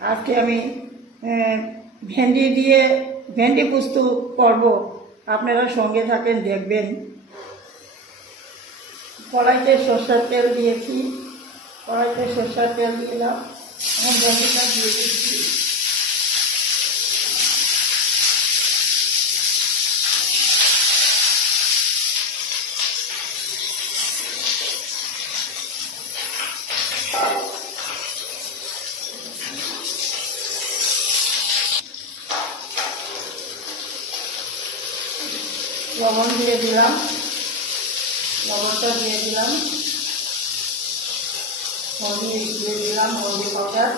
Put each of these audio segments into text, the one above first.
আজকে আমি ভেন্ডি দিয়ে ভেন্ডি পোস্ত করব, আপনারা সঙ্গে থাকেন দেখবেন। কড়াইতে সরষের তেল দিয়েছি, কড়াইতে সরষের তেল দিলাম, এখন ভেন্ডিটা দিয়ে দিচ্ছি। লবণ দিয়ে দিলাম, লবণটা দিয়ে দিলাম, হলদি দিয়ে দিলাম, হলদি পাউডার,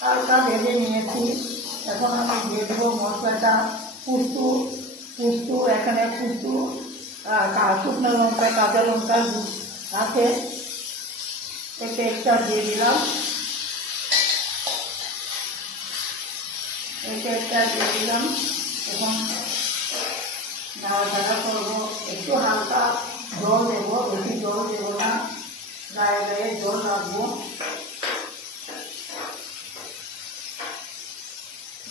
হালকা ভেজে নিয়েছি। এখন আমি দিয়ে দেবো মশলাটা। পুস্ত এখানে পুস্ত শুকনো লঙ্কা, কাঁচা লঙ্কা আছে, একটা এক্সট্রা দিয়ে দিলাম, এখন নাড়াচাড়া করবো। একটু হালকা জল দেবো, বেশি জল দেবো না, গায়ে গায়ে জল রাখবো।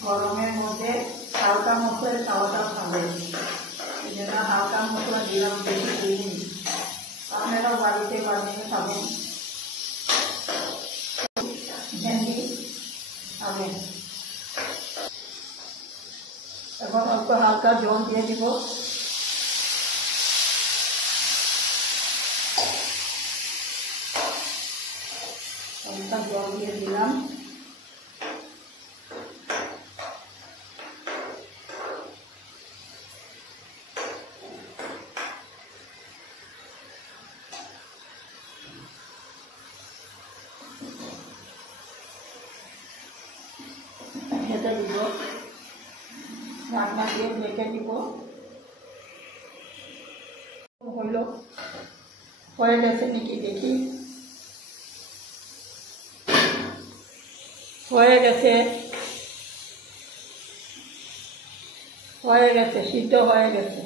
গরমের মধ্যে হালকা মশলার খাওয়াটা ভালো, এই জন্য হালকা মশলা দিলাম, বেশি দিইনি। আপনারাও বাড়িতে বানিয়ে খাবেন, ভেন্ডি খাবেন। এখন অল্প হালকা জল দিয়ে দিব, হালকা জল দিয়ে দিলাম। ঢেকে দিব, ঢাকনা দিয়ে ঢেকে দিব। হয়ে গেছে নাকি দেখি, হয়ে গেছে, সিদ্ধ হয়ে গেছে।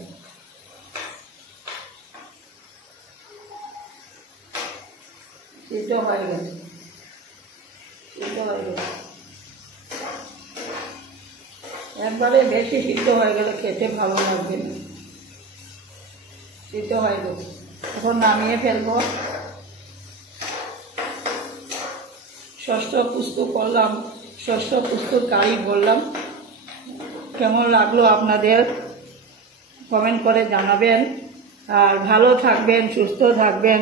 একবারে বেশি সিদ্ধ হয়ে গেলে খেতে ভালো লাগবে না। সিদ্ধ হয়ে গেছে, এখন নামিয়ে ফেলবো। ষষ্ঠ পুস্ত করলাম, ষষ্ঠ পুস্তর কারি বললাম। কেমন লাগলো আপনাদের কমেন্ট করে জানাবেন। আর ভালো থাকবেন, সুস্থ থাকবেন,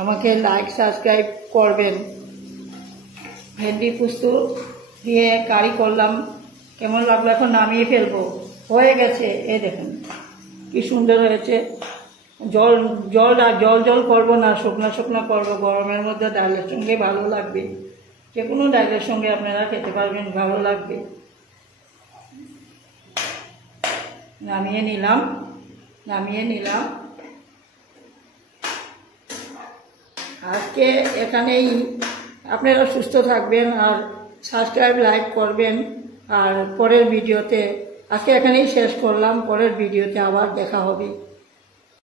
আমাকে লাইক সাবস্ক্রাইব করবেন। ভেন্ডি পোস্ত দিয়ে কারি করলাম, কেমন লাগলো। এখন নামিয়ে ফেলবো, হয়ে গেছে। এই দেখুন কি সুন্দর হয়েছে। জল করবো না, শুকনো করবো। গরমের মধ্যে ডালের সঙ্গে ভালো লাগবে, যে কোনো ডালের সঙ্গে আপনারা খেতে পারবেন, ভালো লাগবে। নামিয়ে নিলাম। আজকে এখানেই, আপনারা সুস্থ থাকবেন আর সাবস্ক্রাইব লাইক করবেন। আর পরের ভিডিওতে, আজকে এখানেই শেষ করলাম, পরের ভিডিওতে আবার দেখা হবে।